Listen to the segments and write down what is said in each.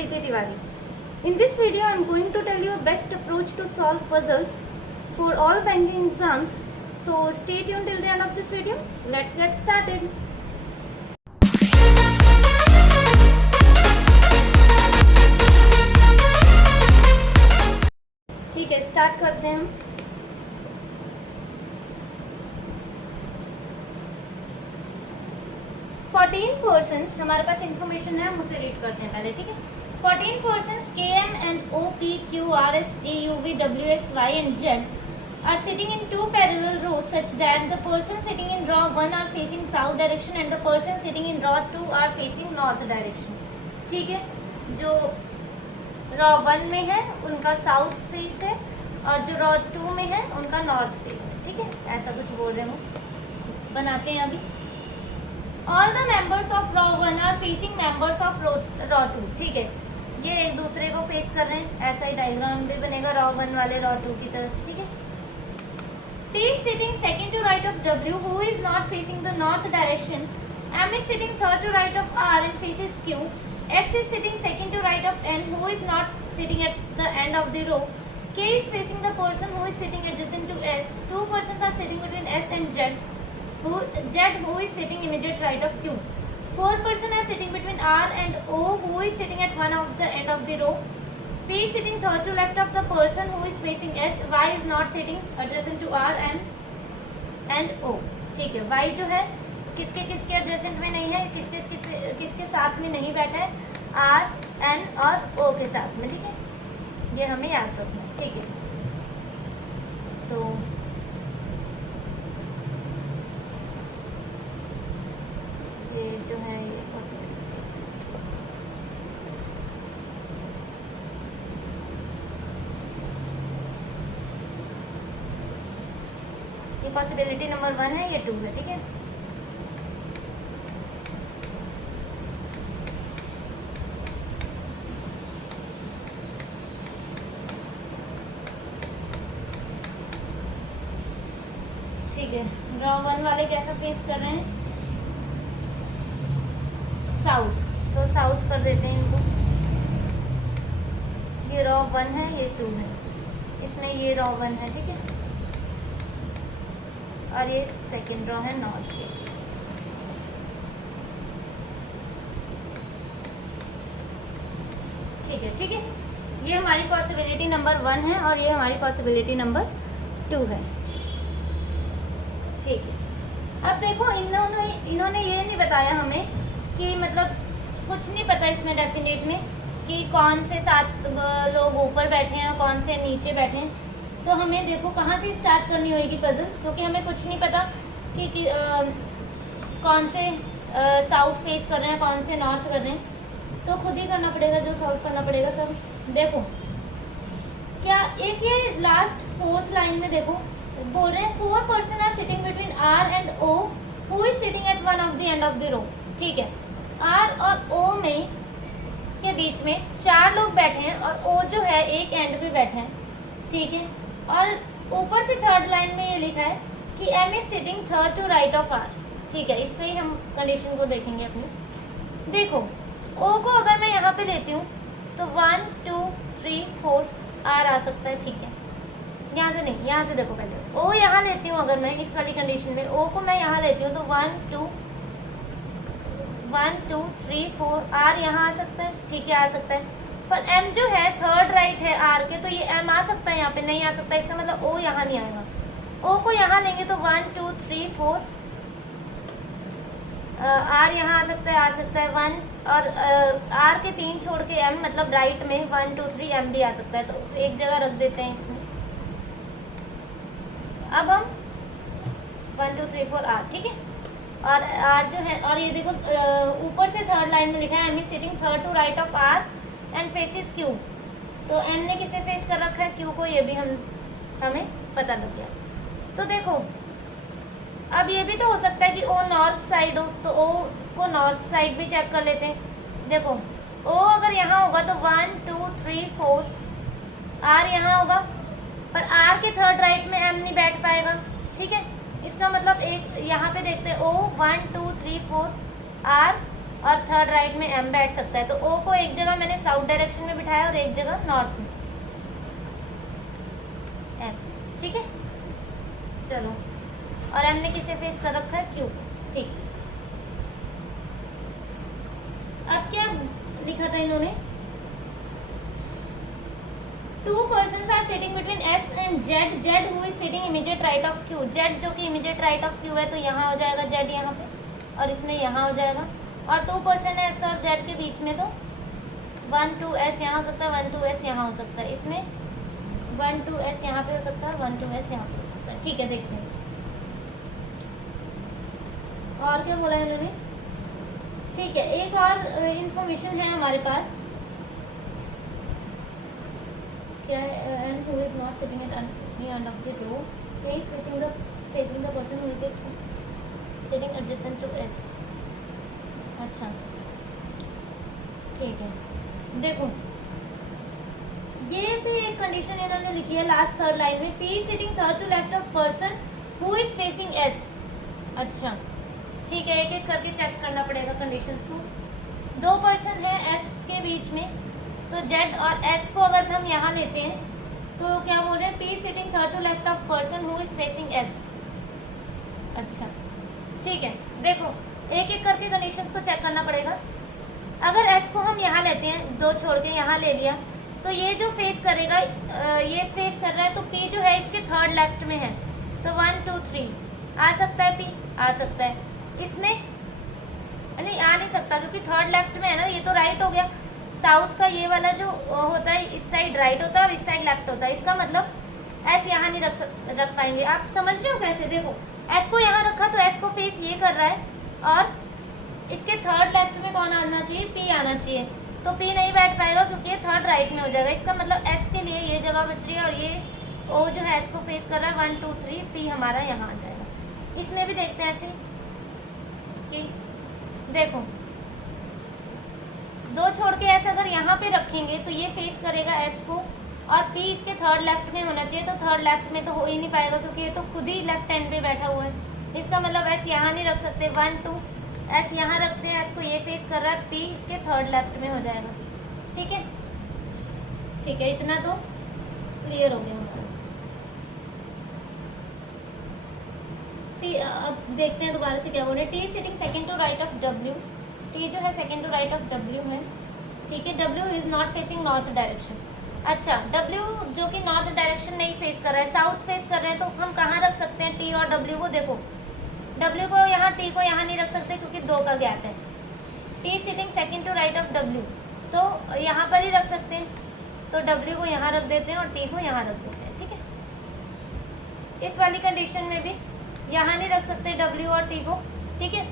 Preeti Tiwari. In this video, I am going to tell you a best approach to solve puzzles for all banking exams. So stay tuned till the end of this video. Let's get started. ठीक है, start करते हैं हम। Fourteen persons हमारे पास information है, हम उसे read करते हैं पहले। ठीक है, 14 persons K, M, N, O, P, Q, R, S, T, U, V, W, X, Y and Z are sitting in two parallel rows such that the person sitting in row 1 are facing south direction and the person sitting in row 2 are facing north direction. ठीक है, जो row 1 में है उनका south face है और जो row 2 में है उनका नॉर्थ फेस है। ठीक है, ऐसा कुछ बोल रहे हो, बनाते हैं अभी। All the members of row 1 are facing members of row 2. ठीक है, ये एक दूसरे को फेस कर रहे हैं, ऐसा ही डायग्राम भी बनेगा रॉ 1 वाले रॉ 2 की तरफ। ठीक है, T is sitting second to right of W who is not facing the north direction. M is sitting third to right of R and faces Q. X is sitting second to right of N who is not sitting at the end of the row. K is facing the person who is sitting adjacent to S. Two persons are sitting between S and Z who is sitting immediate right of Q. Four persons are sitting between R and O who is sitting at one of the end of the row. P is sitting third to left of the person who is facing S. Y is not sitting adjacent to R and O. ठीक है, Y जो है किसके किसके adjacent में नहीं है, किसके साथ में नहीं बैठा है, R, N और O के साथ में। ठीक है, ये हमें याद रखना है। ठीक है, तो ये जो है ये पॉसिबिलिटीज, ये पॉसिबिलिटी नंबर 1 है, ये 2 है। ठीक है, ठीक है, रॉ 1 वाले कैसा फेस कर रहे हैं, साउथ, तो साउथ कर देते हैं इनको। ये रॉ 1 है, ये 2 है, इसमें ये रॉ 1 है। ठीक है, और ये सेकंड रॉ है नॉर्थ फेस। ठीक है, ठीक है, ये हमारी पॉसिबिलिटी नंबर 1 है और ये हमारी पॉसिबिलिटी नंबर 2 है। ठीक है, अब देखो इन्होंने ये नहीं बताया हमें कि मतलब कुछ नहीं पता इसमें डेफिनेट में कि कौन से 7 लोग ऊपर बैठे हैं और कौन से नीचे बैठे हैं। तो हमें देखो कहाँ से स्टार्ट करनी होगी पजल, क्योंकि हमें कुछ नहीं पता कि कौन से साउथ फेस कर रहे हैं, कौन से नॉर्थ कर रहे हैं, तो खुद ही करना पड़ेगा, जो सॉल्व करना पड़ेगा सब। देखो क्या एक ये लास्ट 4th लाइन में देखो बोल रहे हैं 4 person are sitting between R and O who is sitting at one of the end of the row. ठीक है, R और O में के बीच में 4 लोग बैठे हैं और O जो है एक एंड पे बैठा है। ठीक है, और ऊपर से 3rd लाइन में ये लिखा है कि M is sitting third to right of R। ठीक है, इससे ही हम कंडीशन को देखेंगे अपनी। देखो O को अगर मैं यहाँ पे लेती हूँ तो 1 2 3 4 R आ सकता है। ठीक है, यहाँ से नहीं, यहाँ से देखो पहले O यहाँ लेती हूँ, अगर मैं इस वाली कंडीशन में O को मैं यहाँ लेती हूँ तो 1 2 3 4 R यहाँ आ सकता है। ठीक है, आ सकता है, पर M जो है थर्ड राइट है R के, तो ये M आ सकता है, यहाँ पे नहीं आ सकता। इसका मतलब O यहाँ नहीं आएगा। O को यहाँ लेंगे तो 1 2 3 4 R यहाँ आ सकता है 1, और R के 3 छोड़ के M मतलब राइट में 1 2 3 M भी आ सकता है, तो एक जगह रख देते हैं इसमें। अब हम 1 2 3 4 R। ठीक है, और R जो है, और ये देखो ऊपर से 3rd लाइन में लिखा है M is sitting third to right of R and faces Q। तो M ने किसे फेस कर रखा है, Q को, ये भी हमें पता लग गया। तो देखो अब ये भी तो हो सकता है कि O नॉर्थ साइड हो, तो O को नॉर्थ साइड भी चेक कर लेते हैं। देखो O अगर यहाँ होगा तो 1 2 3 4 R यहाँ होगा, पर R के थर्ड राइट में M नहीं बैठ पाएगा। ठीक है, इसका मतलब एक यहाँ पे देखते हैं O 1 2 3 4 R और थर्ड राइट में एम बैठ सकता है। तो ओ को एक जगह मैंने साउथ डायरेक्शन में बिठाया और एक जगह नॉर्थ में एम, ठीक है। चलो, और एम ने किसे फेस कर रखा है, क्यू, ठीक। अब क्या लिखा था इन्होंने, 2 persons are sitting between S and Z who is sitting immediate right of Q। Z जो कि immediate right of Q है, तो यहाँ हो जाएगा Z यहाँ पे, और इसमें यहाँ हो जाएगा। और 2 person है S और Z के बीच में, तो 1 2 S यहाँ हो सकता है, 1 2 S यहाँ हो सकता है। इसमें 1 2 S यहाँ पे हो सकता है, 1 2 S यहाँ पे हो सकता है, ठीक है। देखते हैं और क्या बोला इन्होंने, ठीक है। एक और इंफॉर्मेशन है हमारे पास, क्या है, and who is not sitting at any end of the row, K is facing the person who is sitting adjacent to S। अच्छा, ठीक है। देखो, ये भी एक कंडीशन इन्होंने लिखी है लास्ट थर्ड लाइन में, P is sitting third to left of person who is facing S। अच्छा, ठीक है, एक एक करके चेक करना पड़ेगा कंडीशंस को। 2 पर्सन है S के बीच में, तो Z और S को अगर हम यहाँ लेते हैं तो क्या बोल रहे हैं, P sitting third to left of person who is facing S। अच्छा, ठीक है। देखो, एक एक करके कंडीशंस को चेक करना पड़ेगा। अगर S को हम यहाँ लेते हैं, 2 छोड़ के यहाँ ले लिया, तो ये जो फेस करेगा, ये फेस कर रहा है, तो P जो है इसके थर्ड लेफ्ट में है, तो 1 2 3 आ सकता है, P आ सकता है। इसमें नहीं आ नहीं सकता क्योंकि थर्ड लेफ्ट में है ना, ये तो राइट हो गया। साउथ का ये वाला जो होता है, इस साइड राइट होता है और इस साइड लेफ्ट होता है। इसका मतलब एस यहाँ नहीं रख पाएंगे। आप समझ रहे हो कैसे, देखो एस को यहाँ रखा तो एस को फेस ये कर रहा है, और इसके थर्ड लेफ्ट में कौन आना चाहिए, पी आना चाहिए। तो पी नहीं बैठ पाएगा क्योंकि ये थर्ड राइट में हो जाएगा। इसका मतलब एस के लिए ये जगह बच रही है, और ये ओ जो है एस को फेस कर रहा है, 1 2 3, पी हमारा यहाँ आ जाएगा। इसमें भी देखते हैं ऐसे कि देखो, 2 छोड़ के एस अगर यहाँ पे रखेंगे तो ये फेस करेगा एस को, और पी इसके थर्ड लेफ्ट में होना चाहिए। तो थर्ड लेफ्ट में तो हो ही नहीं पाएगा क्योंकि ये तो खुद ही लेफ्ट हैंड पे बैठा हुआ है। इसका मतलब एस यहाँ नहीं रख सकते, 1 2 एस यहाँ रखते हैं, एस को ये फेस कर रहा है, पी इसके थर्ड लेफ्ट में हो जाएगा। ठीक है, ठीक है, इतना तो क्लियर हो गया हमारा। अब देखते हैं दोबारा से क्या बोल रहे हैं। T sitting second to right of W, T जो है second to right of W है, ठीक है। W is not facing north direction. अच्छा, डब्ल्यू जो कि नॉर्थ डायरेक्शन नहीं फेस कर रहा है, साउथ फेस कर रहे हैं, तो हम कहाँ रख सकते हैं टी और डब्ल्यू को। देखो, डब्ल्यू को यहाँ, टी को यहाँ नहीं रख सकते क्योंकि 2 का गैप है। T sitting second to right of W, तो यहाँ पर ही रख सकते हैं। तो डब्ल्यू को यहाँ रख देते हैं और टी को यहाँ रख देते हैं, ठीक है। इस वाली कंडीशन में भी यहाँ नहीं रख सकते डब्ल्यू और टी को, ठीक है।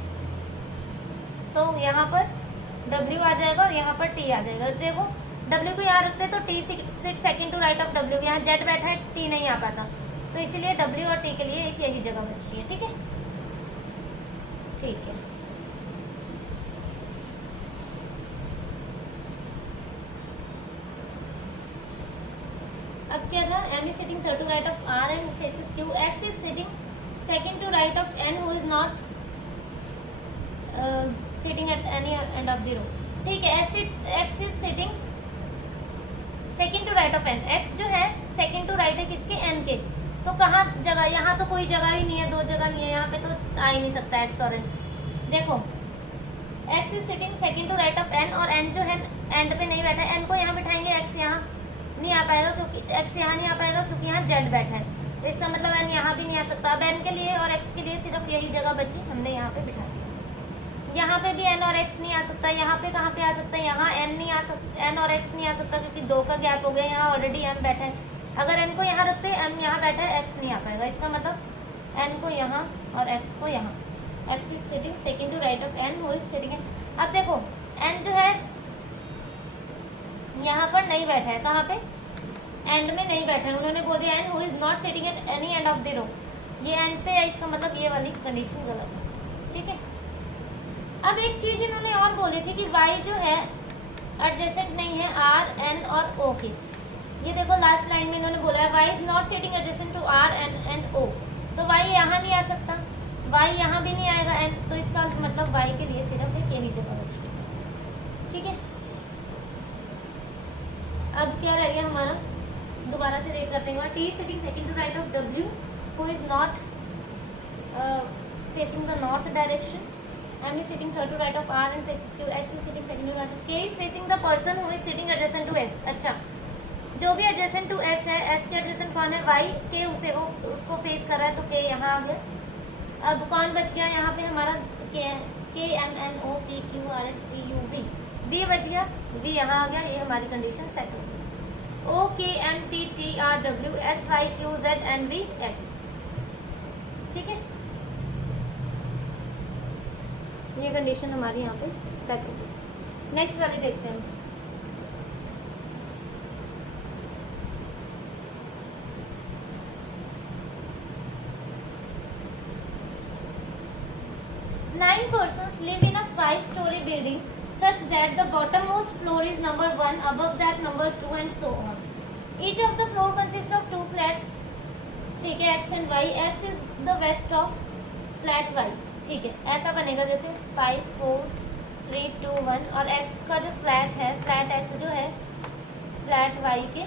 तो यहाँ पर W आ जाएगा और यहाँ पर T आ जाएगा। देखो, W को यहाँ रखते हैं तो T sit second to right of W, यहाँ Z बैठा है, T नहीं आ पाता, तो इसीलिए W और T के लिए एक यही जगह बच रही है, ठीक है। ठीक है, अब क्या था, M is sitting third to right of R and faces Q, X is sitting second to right of N who is not sitting at any end of the row, ठीक है। X is sitting second to right of N, X जो है second to right है किसके, N के। तो कहाँ जगह, यहाँ तो कोई जगह ही नहीं है, 2 जगह नहीं है, यहाँ पे तो आ ही नहीं सकता X और N। देखो, X is sitting second to right of N, और N जो है एंड पे नहीं बैठा है, N को यहाँ बिठाएंगे, X यहाँ नहीं आ पाएगा क्योंकि X यहाँ नहीं आ पाएगा क्योंकि यहाँ Z बैठा है, तो इसका मतलब N यहाँ भी नहीं आ सकता। अब N के लिए और X के लिए सिर्फ यही जगह बची, हमने यहाँ पे बिठा दिया। यहाँ पे भी N और X नहीं आ सकता, यहाँ पे कहाँ पे आ सकता है, यहाँ N नहीं आ सकता, N और X नहीं आ सकता क्योंकि 2 का गैप हो गया, यहाँ ऑलरेडी M बैठा है। अगर N को यहाँ रखते हैं, M यहाँ बैठा है, X नहीं आ पाएगा। इसका मतलब N को यहाँ और X को यहाँ। X is sitting second to right of N who is sitting. अब देखो, N जो है यहाँ पर नहीं बैठा है, कहाँ पे, एंड में नहीं बैठा है। उन्होंने बोल दिया N who is not sitting at any end of the row, ये एंड पे है, इसका मतलब ये वाली कंडीशन गलत है, ठीक है। अब एक चीज इन्होंने और बोली थी कि Y जो है एडजेसेंट नहीं है R, N और O की। ये देखो लास्ट लाइन में इन्होंने बोला है Y is not sitting adjacent to R, N and O, तो Y यहाँ नहीं आ सकता, y यहाँ भी नहीं आएगा एंड, तो इसका मतलब y के लिए सिर्फ एक यही जगह बचेगी। ठीक है, अब क्या रह गया हमारा, दोबारा से रेट करते हैं। T sitting second to right of w who is not facing the north direction, M is sitting third to right of R and faces Q, X is sitting second to right of K is facing the person who is sitting adjacent to S। अच्छा, जो भी adjacent to S है, S के adjacent कौन है, Y के उसको face कर रहा है, तो K यहाँ आ गया। अब कौन बच गया यहाँ पे हमारा, K M N O P Q R S T U V, V बच गया, V यहाँ आ गया, ये हमारी कंडीशन सेट हो गई। O K M P T R W S Y Q Z N V X। ठीक है, ये कंडीशन हमारी यहाँ पे सेट हो गई। नेक्स्ट वाली देखते हैं। Nine persons live in a 5-story building such that the bottommost floor is number 1, above that number 2 and so on. Each of the floor consists of 2 flats, ठीक है, x and y। x is the west of flat y। ठीक है, ऐसा बनेगा जैसे 5 4 3 2 1, और x का जो फ्लैट है, फ्लैट x जो है फ्लैट y के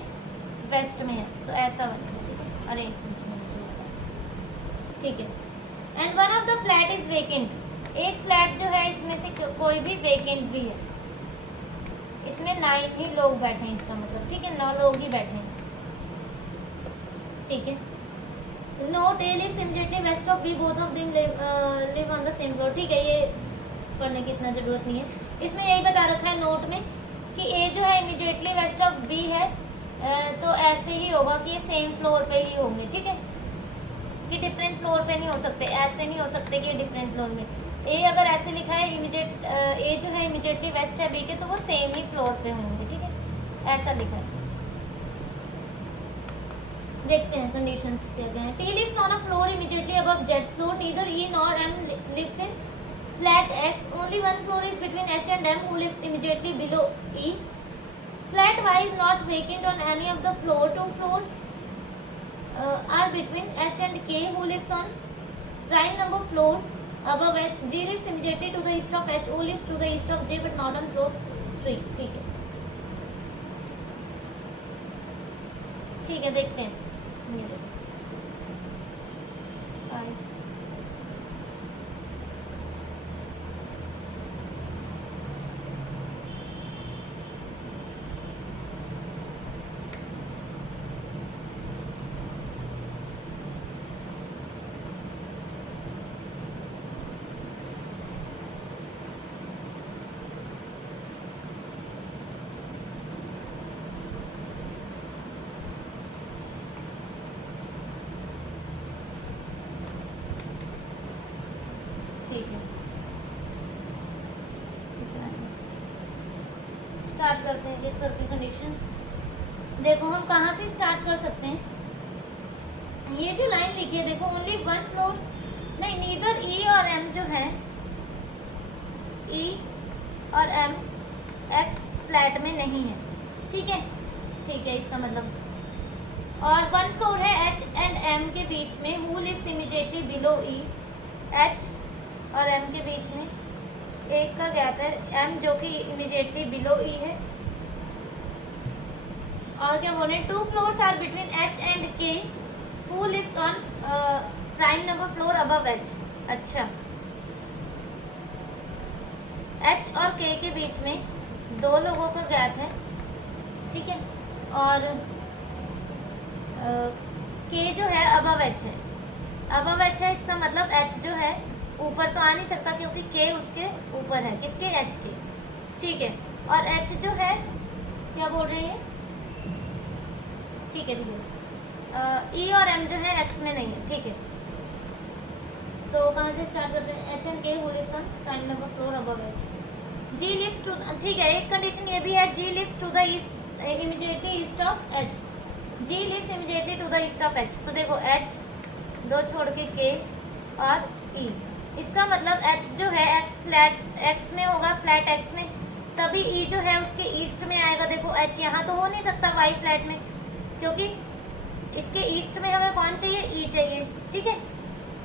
वेस्ट में है, तो ऐसा बनेगा। ठीक है, अरे ठीक है, and one of the flat is vacant, एक फ्लैट जो है इसमें से कोई भी वेकेंट भी है, इसमें 9 ही लोग बैठे हैं, इसका मतलब ठीक है 9 लोग ही बैठे हैं। ठीक है, note A lives immediately west of B, both of them live on the same floor। ठीक है, ये पढ़ने की इतना ज़रूरत नहीं है, इसमें यही बता रखा है नोट में कि A जो है इमीडिएटली वेस्ट ऑफ B है, तो ऐसे ही होगा कि ये सेम फ्लोर पे ही होंगे। ठीक है, कि डिफरेंट फ्लोर पे नहीं हो सकते, ऐसे नहीं हो सकते कि डिफरेंट फ्लोर में। A अगर ऐसे लिखा है इमीडिएट A जो है इमीडिएटली वेस्ट है B के, तो वो सेम ही फ्लोर पे होंगे। ठीक है, ऐसा लिखा है। देखते हैं कंडीशंस क्या क्या हैं। T lives on a floor immediately above Z floor, neither E nor M lives in flat X, only one floor is between H and M who lives immediately below E। Flat Y is not vacant on any of the floor, 2 floors are between H and K who lives on prime number floor above H। G lives immediately to the east of H, O lives to the east of J but not on floor 3। ठीक है, ठीक है, देखते हैं। ठीक है, start करते हैं एक करके कंडीशंस। देखो हम कहाँ से स्टार्ट कर सकते हैं, ये जो लाइन लिखी है देखो, ओनली 1 फ्लोर नहीं, नीदर E और M जो है, E और M X फ्लैट में नहीं है। ठीक है, ठीक है, इसका मतलब, और 1 फ्लोर है H एंड M के बीच में, who lives immediately below E। H और M के बीच में एक का गैप है, M जो कि इमीडिएटली बिलो E है। और क्या बोल रहे हैं, 2 floors are between H and K who lives on prime number floor above H। अच्छा, H और K के बीच में 2 लोगों का गैप है। ठीक है, और K जो है अबव H है, अबव H है, इसका मतलब H जो है ऊपर तो आ नहीं सकता क्योंकि K उसके ऊपर है, किसके, H के। ठीक है, और H जो है क्या बोल रहे हैं, ठीक है, ठीक है, E और M जो है X में नहीं है। ठीक है, तो कहाँ से स्टार्ट करते हैं, H and K who lives on prime number floor above H। G lives to, ठीक है, एक कंडीशन ये भी है, G lives to the east, immediately east of H। G lives immediately to the east of H, तो देखो H 2 छोड़ के K और E, इसका मतलब H जो है X फ्लैट X में होगा, फ्लैट X में, तभी E जो है उसके ईस्ट में आएगा। देखो H यहाँ तो हो नहीं सकता Y फ्लैट में, क्योंकि इसके ईस्ट में हमें कौन चाहिए, E चाहिए। ठीक है,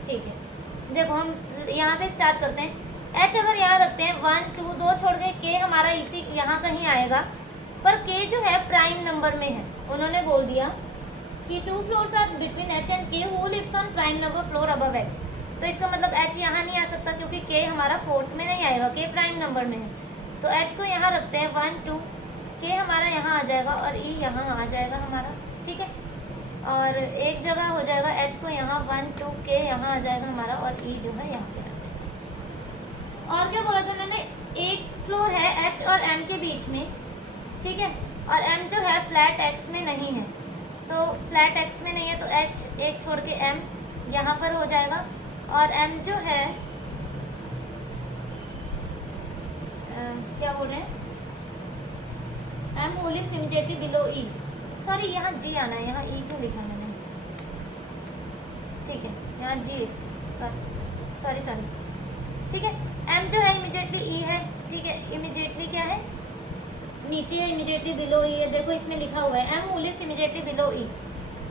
ठीक है, देखो हम यहाँ से स्टार्ट करते हैं। एच अगर यहाँ रखते हैं 1 2 2 छोड़ के के हमारा इसी यहाँ कहीं आएगा, पर के जो है प्राइम नंबर में है। उन्होंने बोल दिया कि 2 floors are between H and K who lives on prime number floor above H. तो इसका मतलब एच यहाँ नहीं आ सकता क्योंकि के हमारा फोर्थ में नहीं आएगा, के प्राइम नंबर में है। तो एच को यहाँ रखते हैं 1 2, के हमारा यहाँ आ जाएगा और ई यहाँ आ जाएगा हमारा, ठीक है। और एक जगह हो जाएगा एच को यहाँ 1 2, के यहाँ आ जाएगा हमारा और ई जो है यहाँ पे आ जाएगा। और क्या बोला था उन्होंने, एक फ्लोर है एच और एम के बीच में, ठीक है। और एम जो है फ्लैट एक्स में नहीं है, तो फ्लैट एक्स में नहीं है तो एच एक छोड़ के एम यहाँ पर हो जाएगा। और एम जो है क्या बोल रहे हैं, M who lives immediately below E. Sorry यहाँ जी आना है, यहाँ ई क्यों लिखा मैंने, ठीक है यहाँ जी, सॉरी ठीक है। एम जो है इमीडिएटली ई है, ठीक है। इमीडिएटली क्या है, नीचे है, इमीडिएटली बिलो ई है। देखो इसमें लिखा हुआ है M who lives immediately below E,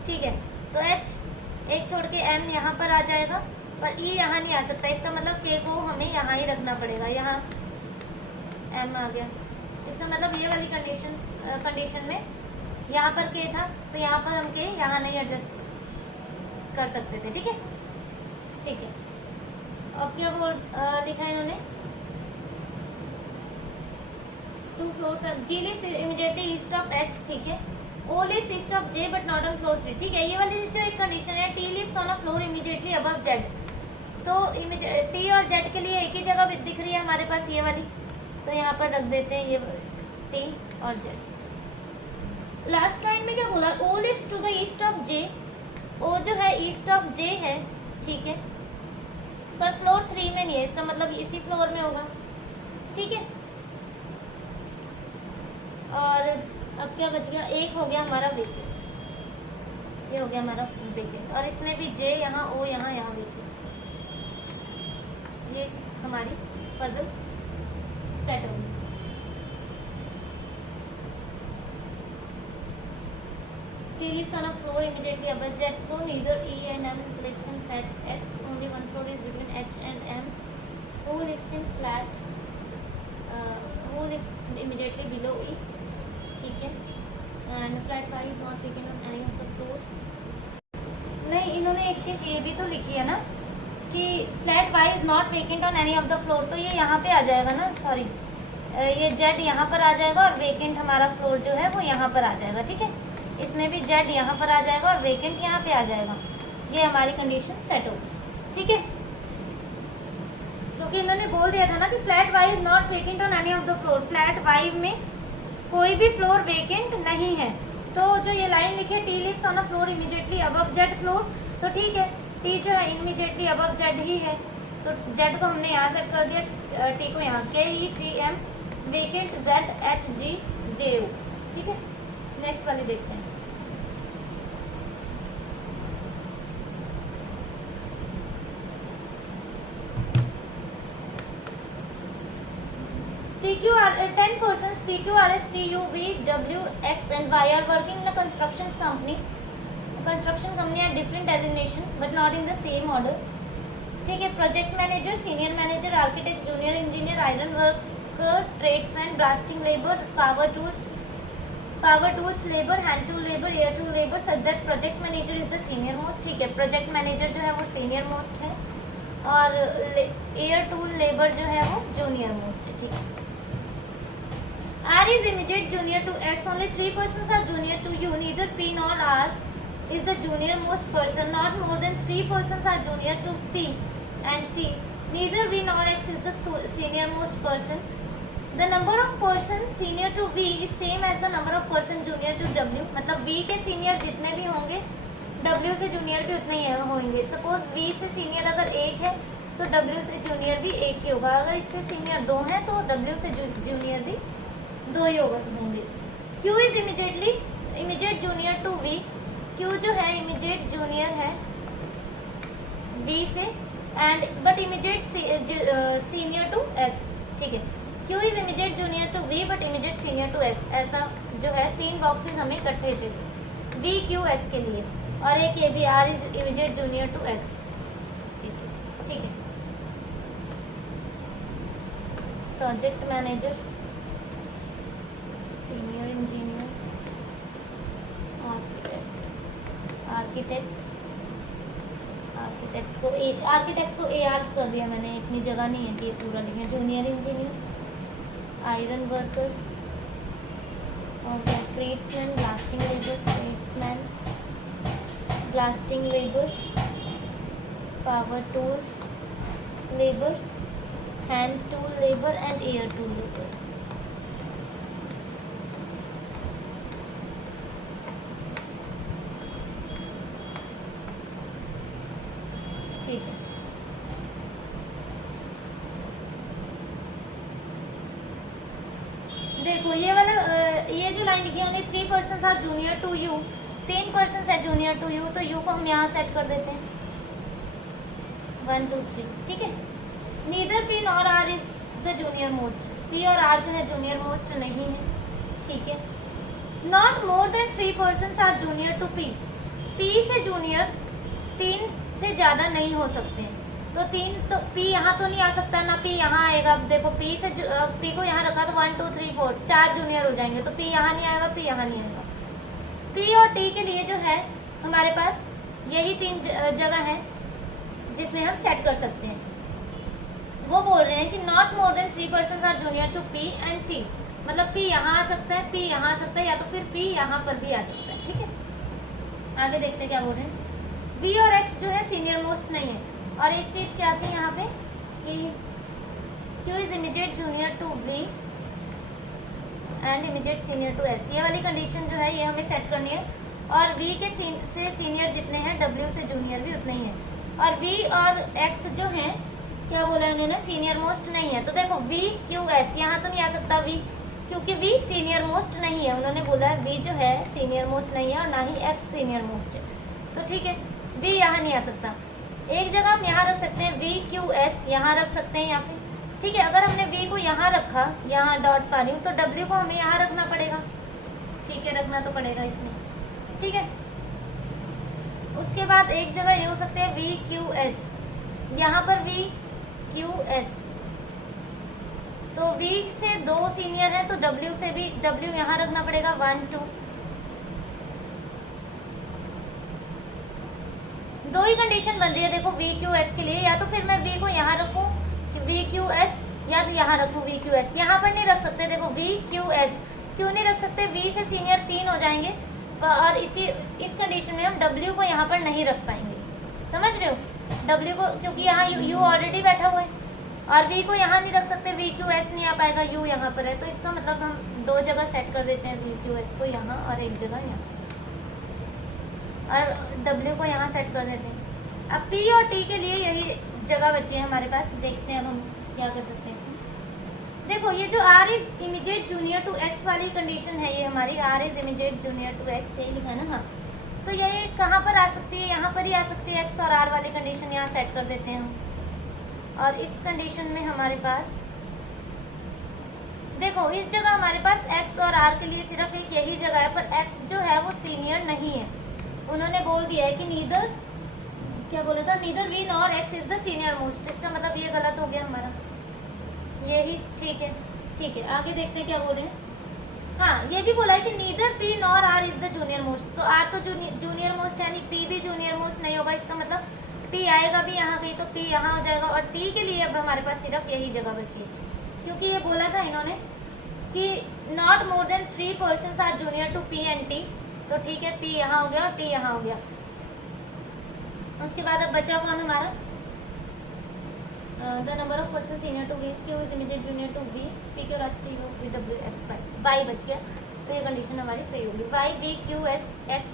ठीक है। तो एच एक छोड़ के एम यहाँ पर आ जाएगा, पर ई यहाँ नहीं आ सकता। इसका मतलब के को हमें यहाँ ही रखना पड़ेगा, यहाँ एम आ गया। इसका मतलब ये वाली कंडीशन में यहाँ पर के था तो यहाँ पर हम के यहाँ नहीं एडजस्ट कर सकते थे, ठीक है ठीक है। अब क्या बोल लिखा है इन्होंने, 2 floors G lives immediately east of H, ठीक है। O lives east of J but not on floor 3, ठीक है। ये वाली जो एक कंडीशन है, T lives on a floor immediately above Z. तो टी और जेड के लिए एक ही जगह दिख रही है हमारे पास ये वाली, तो यहाँ पर रख देते हैं ये टी और जेड। लास्ट लाइन में क्या बोला, O lives to the east of J. O जो है ईस्ट ऑफ जे है, ठीक है, पर फ्लोर 3 में नहीं है। इसका मतलब इसी फ्लोर में होगा, ठीक है। और अब क्या बच गया, एक हो गया हमारा वेकेंट, ये हो गया हमारा वेकेंट। और इसमें भी जे यहाँ, ओ यहाँ, यहाँ वेकेंट। ये हमारी पजल सेट होगी। T lives on a floor immediately above Z floor. Neither E and M lives in flat X. Only one floor is between H and M. Who lives in flat? Who lives immediately below E? ठीक है। And flat Y is not vacant on any of the floor. नहीं, इन्होंने एक चीज़ ये भी तो लिखी है ना कि flat Y is not vacant on any of the floor. तो ये यहाँ पे आ जाएगा ना, सॉरी ये जेड यहाँ पर आ जाएगा और वेकेंट हमारा फ्लोर जो है वो यहाँ पर आ जाएगा, ठीक है। इसमें भी जेड यहाँ पर आ जाएगा और वेकेंट यहाँ पे आ जाएगा। ये हमारी कंडीशन सेट होगी, ठीक है। क्योंकि इन्होंने बोल दिया था ना कि flat Y is not vacant on any of the floor. Flat Y में कोई भी फ्लोर वेकेंट नहीं है। तो जो ये लाइन लिखी है, T lives on a floor immediately above Z floor, तो ठीक है, टी जो है इमीडिएटली अबव जेड ही है, तो जेड को हमने यहाँ सेट कर दिया, टी को यहाँ, K E T M vacant Z H G J O, ठीक है। नेक्स्ट वाले देखते हैं। Ten persons PQRS TUV W X and Y are working in a construction company. Construction company are different designation but not in the same order. ठीक है। Project manager, senior manager, architect, junior engineer, iron worker, tradesman, blasting labour, power tools labour, hand tool labour, air tool labour, such that project manager is the senior most, ठीक है। Project manager जो है वो senior most है और air tool labour जो है वो जूनियर मोस्ट है, ठीक है। R is immediate junior to X. Only 3 persons are junior to U. Neither P nor R is the junior most person. Not more than 3 persons are junior to P and T. Neither V nor X is the senior most person. The number of persons senior to V is same as the number of persons junior to W. मतलब V के senior जितने भी होंगे W से junior भी उतने ही होंगे। Suppose V से senior अगर 1 है तो W से junior भी 1 ही होगा। अगर इससे senior 2 है तो W से junior भी 2 ही होंगे। Q is immediate junior to V। Q जो है इमीडिएट जूनियर है V से and but immediate senior to S, ठीक है। Q is immediate junior to V but immediate senior to S। ऐसा जो है 3 बॉक्सेस हमें इकट्ठे चाहिए V Q S के लिए, और एक ये भी R is immediate junior to X इसके लिए, ठीक है। Project manager, senior engineer, architect को AR कर दिया मैंने, इतनी जगह नहीं है कि ये पूरा लिखें। जूनियर इंजीनियर, आयरन वर्कर, और tradesman, blasting labour, tradesman, blasting labour, power tools labour, hand tool labour and air tool labour. ठीक है, देखो ये वाला ये जो लाइन लिखी होंगे 3 persons are junior to U, 3 persons है जूनियर टू यू, तो यू को हम यहाँ सेट कर देते हैं 1 2 3। ठीक है, neither P nor R is the junior most, P और आर जो है जूनियर मोस्ट नहीं है। ठीक है, not more than 3 persons are junior to P, P से जूनियर 3 से ज़्यादा नहीं हो सकते हैं। तो 3 तो पी यहाँ तो नहीं आ सकता ना, पी यहाँ आएगा। अब देखो पी से पी को यहाँ रखा तो 1 2 3 4 4 जूनियर हो जाएंगे, तो पी यहाँ नहीं आएगा, पी यहाँ नहीं आएगा। पी और टी के लिए जो है हमारे पास यही 3 जगह है जिसमें हम सेट कर सकते हैं। वो बोल रहे हैं कि not more than 3 persons are junior to P and T, मतलब पी यहाँ आ सकता है, पी यहाँ आ सकता है, या तो फिर पी यहाँ पर भी आ सकता है। ठीक है, आगे देखते हैं क्या बोल रहे हैं। वी और एक्स जो है सीनियर मोस्ट नहीं है। और एक चीज़ क्या थी यहाँ पे कि Q is immediate junior to V and immediate senior to S, ये वाली कंडीशन जो है ये हमें सेट करनी है। और वी के से सीनियर जितने हैं डब्ल्यू से जूनियर भी उतने ही हैं। और वी और एक्स जो हैं क्या बोला इन्होंने, सीनियर मोस्ट नहीं है। तो देखो वी क्यू एस यहाँ तो नहीं आ सकता वी, क्योंकि वी सीनियर मोस्ट नहीं है। उन्होंने बोला है वी जो है सीनियर मोस्ट नहीं है और ना ही एक्स सीनियर मोस्ट है। तो ठीक है, वी यहाँ नहीं आ सकता। एक जगह हम यहाँ रख सकते हैं वी क्यू एस, यहाँ रख सकते हैं या फिर ठीक है, अगर हमने वी को यहाँ रखा, यहाँ डॉट पा रही हूँ, तो डब्ल्यू को हमें यहाँ रखना पड़ेगा। ठीक है, रखना तो पड़ेगा इसमें। ठीक है, उसके बाद एक जगह ये हो सकते हैं वी क्यू एस, यहाँ पर वी क्यू एस, तो वी से 2 सीनियर है तो डब्ल्यू से भी डब्ल्यू यहाँ रखना पड़ेगा 1 2। 2 ही कंडीशन बन रही है देखो वी क्यू एस के लिए, या तो फिर मैं वी को यहाँ रखूँ वी क्यू एस, या तो यहाँ रखूँ वी क्यू एस। यहाँ पर नहीं रख सकते, देखो वी क्यू एस क्यों नहीं रख सकते, वी से सीनियर 3 हो जाएंगे और इस कंडीशन में हम डब्ल्यू को यहाँ पर नहीं रख पाएंगे। समझ रहे हो, डब्ल्यू को, क्योंकि यहाँ यू ऑलरेडी बैठा हुआ है और वी को यहाँ नहीं रख सकते, वी क्यू एस नहीं आ पाएगा, यू यहाँ पर है। तो इसका मतलब हम 2 जगह सेट कर देते हैं वी क्यू एस को यहाँ और एक जगह यहाँ, और W को यहाँ सेट कर देते हैं। अब P और T के लिए यही जगह बची है हमारे पास। देखते हैं अब हम क्या कर सकते हैं इसमें। देखो ये जो R is immediate junior to X वाली कंडीशन है, ये हमारी R is immediate junior to X यही लिखा है ना। हाँ, तो ये कहाँ पर आ सकती है, यहाँ पर ही आ सकती है। X और R वाली कंडीशन यहाँ सेट कर देते हैं हम। और इस कंडीशन में हमारे पास देखो इस जगह हमारे पास X और R के लिए सिर्फ एक यही जगह है, पर X जो है वो सीनियर नहीं है। उन्होंने बोल दिया है कि नीदर, क्या बोला था, neither V nor X is the senior most. इसका मतलब ये गलत हो गया हमारा, यही ठीक है। ठीक है, आगे देखते हैं क्या बोल रहे हैं। हाँ, ये भी बोला है कि neither P nor R is the junior most. तो आर तो जूनियर मोस्ट है नहीं, पी भी जूनियर मोस्ट नहीं होगा। इसका मतलब पी आएगा भी यहाँ कहीं, तो पी यहाँ हो जाएगा। और टी के लिए अब हमारे पास सिर्फ यही जगह बची है, क्योंकि ये बोला था इन्होंने कि not more than 3 persons are junior to P and T. तो ठीक है, P यहाँ हो गया और T यहाँ हो गया। उसके बाद अब बचा कौन हमारा, the number of person senior to V Q is immediate junior to V, P Q S T U V W X Y बच गया। तो ये कंडीशन हमारी सही होगी, Y V Q S X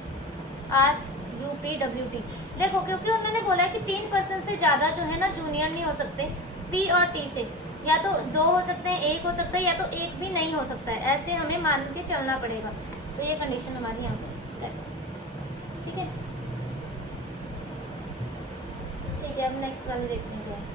R U P W T. देखो क्योंकि उन्होंने बोला है कि 3 पर्सन से ज़्यादा जो है ना जूनियर नहीं हो सकते P और T से, या तो 2 हो सकते हैं, 1 हो सकता है, या तो 1 भी नहीं हो सकता है। ऐसे हमें मान के चलना पड़ेगा। तो ये कंडीशन हमारी यहाँ पे सेट है। ठीक है, ठीक है, अब नेक्स्ट वाले देखते हैं क्या है।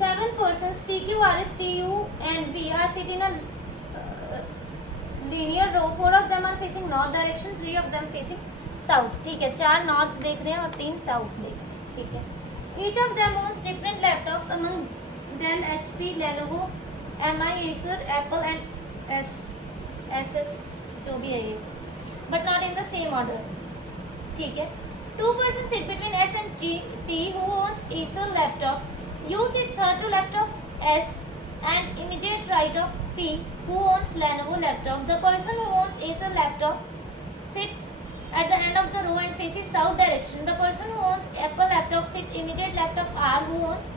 Seven persons P Q R S T U and V are sitting in a linear row. 4 of them are facing north direction, 3 of them facing south, ठीक है। 4 नॉर्थ देख रहे हैं और 3 साउथ देख रहे हैं, ठीक है। Each of them owns different laptops among Dell, HP, Lenovo, MI, Acer, Apple and SS, जो भी है ये, but not in the same order, ठीक है। 2 persons sit between S and T who owns Acer laptop. You sit third to left of S and immediate right of P who owns Lenovo laptop. The person who owns Acer laptop sits at the end of the row and faces south direction. The person who owns Apple laptop sits immediate left of R who owns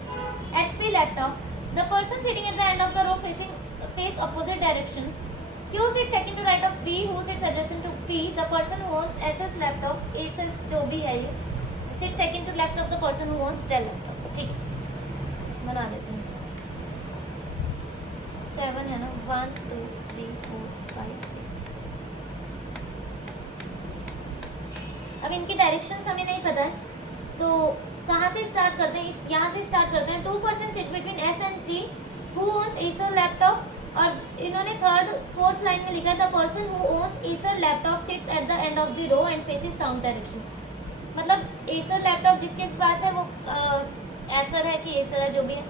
HP laptop. The person sitting at the end of the row face opposite directions. Q sits second to right of P who sits adjacent to P. The person who owns SS laptop, Asus जो भी है ये, sits second to left of the person who owns Dell laptop, ठीक है। बना देते हैं। 7 है ना, 1 2 3 4 5 6। अब इनकी डायरेक्शंस हमें नहीं पता है, तो कहाँ से स्टार्ट करते हैं? इस यहाँ से स्टार्ट करते हैं। 2 persons sit between S and T who owns Acer laptop, और इन्होंने थर्ड फोर्थ लाइन में लिखा है the person who owns Acer laptop sits at the end of the row and faces south direction. मतलब Acer laptop जिसके पास है वो एसर है कि एसर है जो भी है,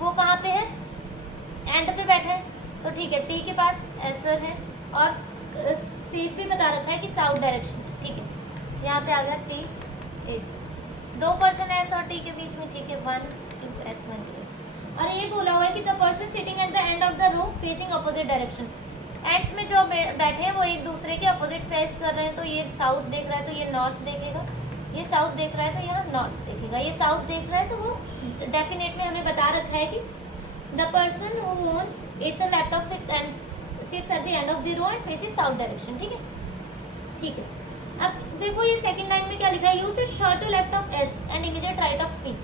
वो कहाँ पे है? एंड पे बैठा है, तो ठीक है। टी के पास एसर है और फेस भी बता रखा है कि साउथ डायरेक्शन है, ठीक है। यहाँ पे आ गया टी एसर। 2 पर्सन है एस और टी के बीच में, ठीक है। 1 2 एस 1 2 एस। और ये बोला हुआ है कि the person sitting at the end of the row facing opposite direction. Ends में जो बैठे हैं वो एक दूसरे के अपोजिट फेस कर रहे हैं, तो ये साउथ देख रहा है तो ये नॉर्थ देखेगा, ये साउथ देख रहा है तो यहाँ नॉर्थ देखेगा, ये साउथ देख रहा है तो वो डेफिनेट में हमें बता रखा है कि the person who owns Acer laptop sits at the end of the row and faces south direction, ठीक है, ठीक है। अब देखो ये सेकंड लाइन में क्या लिखा है? U sit third to left of S and immediate right of P.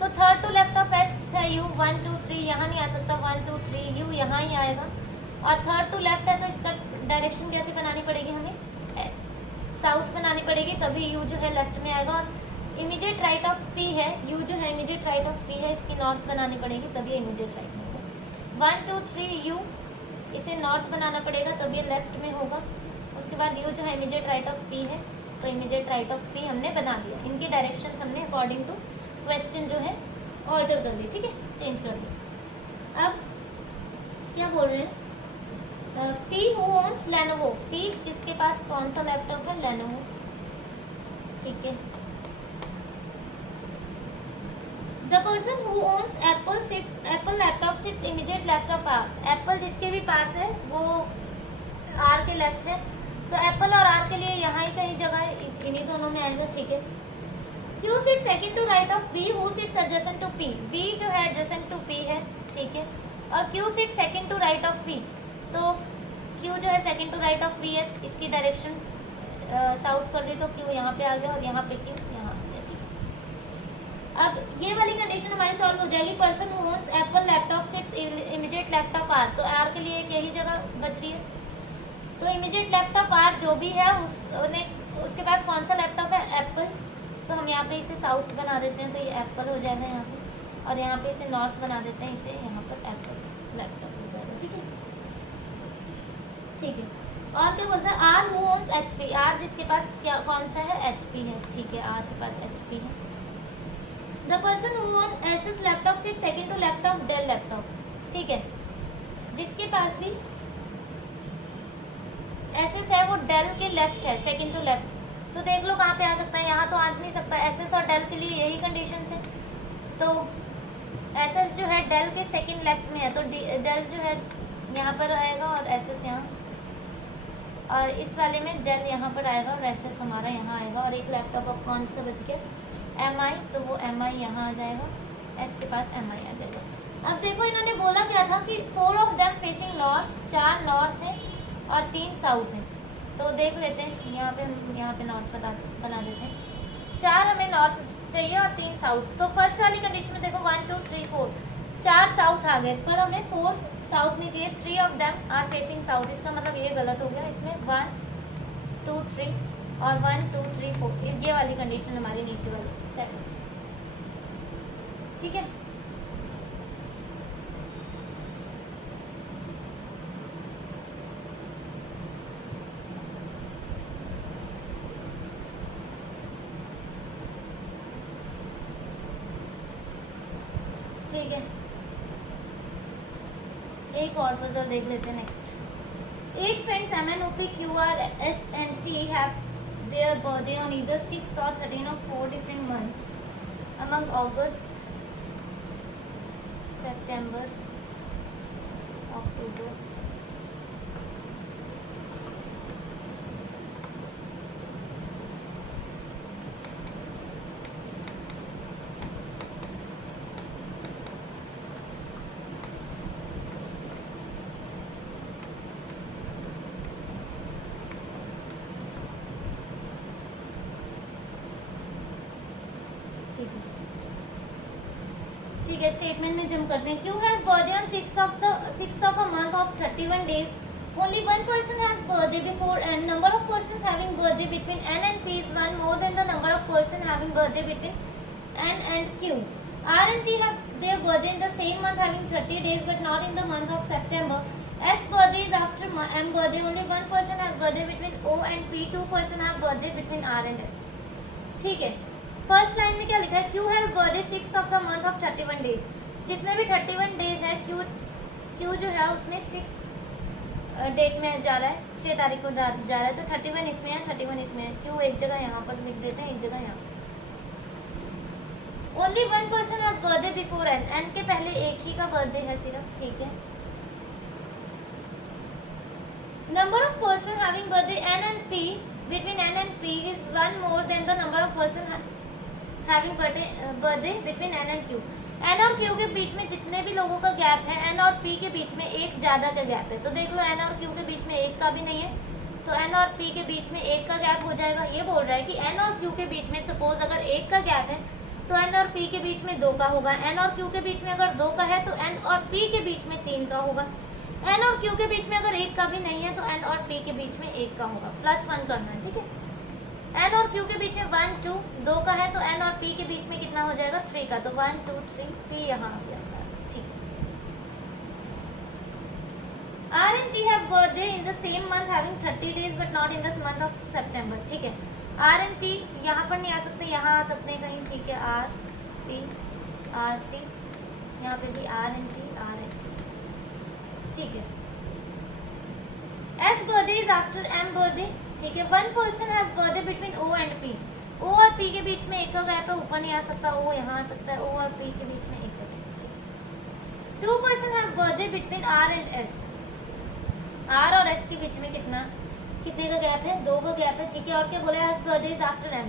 तो third to left of S है यू, 1 2 3 यहाँ नहीं आ सकता, 1 2 3 यू यहाँ ही आएगा। और थर्ड टू लेफ्ट है तो इसका डायरेक्शन कैसे बनानी पड़ेगी? हमें साउथ बनानी पड़ेगी, तभी यू जो है लेफ्ट में आएगा। और इमीडिएट राइट ऑफ पी है, यू जो है इमीडिएट राइट ऑफ पी है, इसकी नॉर्थ बनानी पड़ेगी तभी इमीडिएट राइट में होगा। 1 2 3 यू, इसे नॉर्थ बनाना पड़ेगा तब ये लेफ्ट में होगा। उसके बाद यू जो है इमीडिएट राइट ऑफ पी है, तो इमीडिएट राइट ऑफ पी हमने बना दिया। इनकी डायरेक्शन हमने अकॉर्डिंग टू क्वेश्चन जो है ऑल्टर कर दी, ठीक है, चेंज कर दी। अब क्या बोल रहे हैं? P who owns Lenovo, P जिसके पास कौन सा लैपटॉप है? लेनोवो, ठीक है। The person who owns Apple sits, Apple laptop sits immediate left of R. Apple जिसके भी पास है वो आर के लेफ्ट है, तो एप्पल और आर के लिए यहाँ ही कहीं जगह है, इन्हीं दोनों में आएगा, ठीक है। Q sits second to right of V who sits adjacent to P. V जो है adjacent to P है, ठीक है। और Q sits second to right of V, तो Q जो है second to right of V है, इसकी डायरेक्शन साउथ कर दी तो Q यहाँ पे आ गया और यहाँ पे Q यहाँ आ गया, ठीक है। अब ये वाली कंडीशन हमारी सॉल्व हो जाएगी। Person who owns Apple laptop sits immediate left of R, तो आर के लिए एक यही जगह बच रही है, तो इमीडिएट लेफ्ट ऑफ आर जो भी है उसके पास कौन सा लैपटॉप है? एप्पल, तो हम यहाँ पे इसे साउथ बना देते हैं तो ये एप्पल हो जाएगा यहाँ पे, और यहाँ पे इसे नॉर्थ बना देते हैं, इसे यहाँ पर एप्पल लैपटॉप हो जाएगा, ठीक है, ठीक है। और क्या बोलते हैं? R who owns HP, R जिसके पास क्या कौन सा है? एचपी है, ठीक है, आर के पास एचपी है। The person who own SS laptop sit second to left of Dell laptop, ठीक है, जिसके पास भी एसएस है वो डेल के लेफ्ट है, सेकंड टू लेफ्ट, तो देख लो कहाँ पे आ सकता है? यहाँ तो आ नहीं सकता, एसएस और डेल के लिए यही कंडीशन है, तो एसएस जो है डेल के सेकंड लेफ्ट में है, तो डेल जो है यहाँ पर आएगा और एसएस यहाँ, और इस वाले में डेल यहाँ पर आएगा और एसएस हमारा यहाँ आएगा। और एक लैपटॉप अब कौन सा बच गया? एमआई, तो वो एमआई यहाँ आ जाएगा, एस के पास एमआई आ जाएगा। अब देखो इन्होंने बोला क्या था कि 4 of them facing north, 4 north है और 3 साउथ है, तो देख लेते हैं यहाँ पे, हम यहाँ पे नॉर्थ बना देते हैं। 4 हमें नॉर्थ चाहिए और 3 साउथ, तो फर्स्ट वाली कंडीशन में देखो 1 2 3 4 4 साउथ आ गए, पर हमें 4 साउथ नहीं चाहिए। 3 of them are facing south, इसका मतलब ये गलत हो गया, इसमें 1 2 3 और 1 2 3 4 ये वाली कंडीशन हमारी नीचे वाली सेट, ठीक है। एक और पजल देख लेते हैं next. 8 friends MNOP QRS and T have their birthday on either 6th or 13th of 4 different months among August, September, October. ठीक है, स्टेटमेंट में जम करते हैं। Q has birthday on 6th of a month of 31 days. Only one person has birthday before n. Number of persons having birthday between n and p is one more than the number of person having birthday between n and q. R and T have their birthday in the same month having 30 days but not in the month of September. S birthday is after M birthday. Only one person has birthday between O and P. Two person have birthday between R and S. ठीक है, first line में क्या लिखा है? Q has birthday 6th of the month of 31 days. जिसमें भी 31 days है, Q जो है उसमें 6th डेट में जा रहा है, 6 तारीख को जा रहा है, तो 31 इसमें है, 31 इसमें है। Q एक जगह यहाँ पर लिख देते हैं, एक जगह यहाँ। Only one person has birthday before n. n के पहले एक ही का बर्थडे है सिर्फ, ठीक है। Number of person having birthday n and p between n and p is one more than the number of person having birthday between n and q. n और q के बीच में जितने भी लोगों का गैप है, n और p के बीच में एक ज़्यादा का गैप है। तो देख लो, n और q के बीच में एक का भी नहीं है, तो n और p के बीच में एक का गैप हो जाएगा। ये बोल रहा है कि n और q के बीच में सपोज अगर एक का गैप है तो n और p के बीच में 2 का होगा। n और q के बीच में अगर 2 का है तो n और p के बीच में 3 का होगा। n और q के बीच में अगर एक का भी नहीं है तो n और p के बीच में 1 का होगा। +1 करना है, ठीक है। n और q के बीच में 1 2 2 का है तो n और p के बीच में कितना हो जाएगा? 3 का। तो 1 2 3 p यहाँ आ गया, ठीक है। R and T have birthday in the same month having 30 days but not in the month of September, ठीक है। R and T यहाँ पर नहीं आ सकते, यहाँ आ सकते हैं कहीं, ठीक है। R P R T, यहाँ पे भी R and T R and T, ठीक है। S birthday is after M birthday, ठीक है। One person has birthday between O and P. O और P के बीच में एक का गैप है, ऊपर नहीं आ सकता, O यहाँ आ सकता है। O और P के बीच में एक का गैप, ठीक है। Two person have birthday between R and S. R और S के बीच में कितने का गैप है? 2 का गैप है, ठीक है। और क्या बोला? S birthday is after M.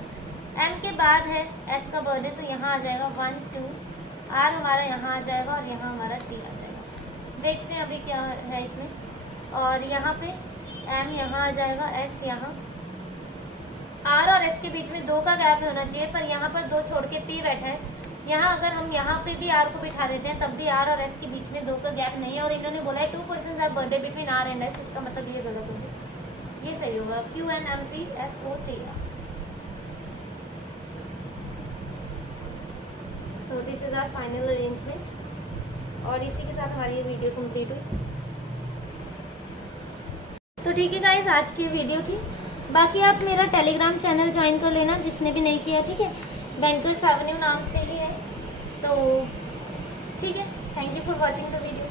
M के बाद है S का बर्थडे, तो यहाँ आ जाएगा 1 2, R हमारा यहाँ आ जाएगा और यहाँ हमारा T आ जाएगा। देखते हैं अभी क्या है इसमें। और यहाँ पे M यहाँ आ जाएगा, S यहाँ। R और S के बीच में 2 का गैप होना चाहिए, पर यहाँ पर 2 छोड़ के P बैठा है। यहाँ अगर हम यहाँ पे भी R को बिठा देते हैं तब भी R और S के बीच में 2 का गैप नहीं है। और इन्होंने बोला है 2 person have birthday between R and S, इसका मतलब ये गलत होगा, ये सही होगा। Q N M P S O T R. So this is our final arrangement और इसी के साथ हमारी ये वीडियो कंप्लीट हुई। तो ठीक है गाइज, आज की वीडियो थी। बाकी आप मेरा टेलीग्राम चैनल ज्वाइन कर लेना जिसने भी नहीं किया, ठीक है। बैंकर्स एवेन्यू नाम से ही है, तो ठीक है। Thank you for watching the video.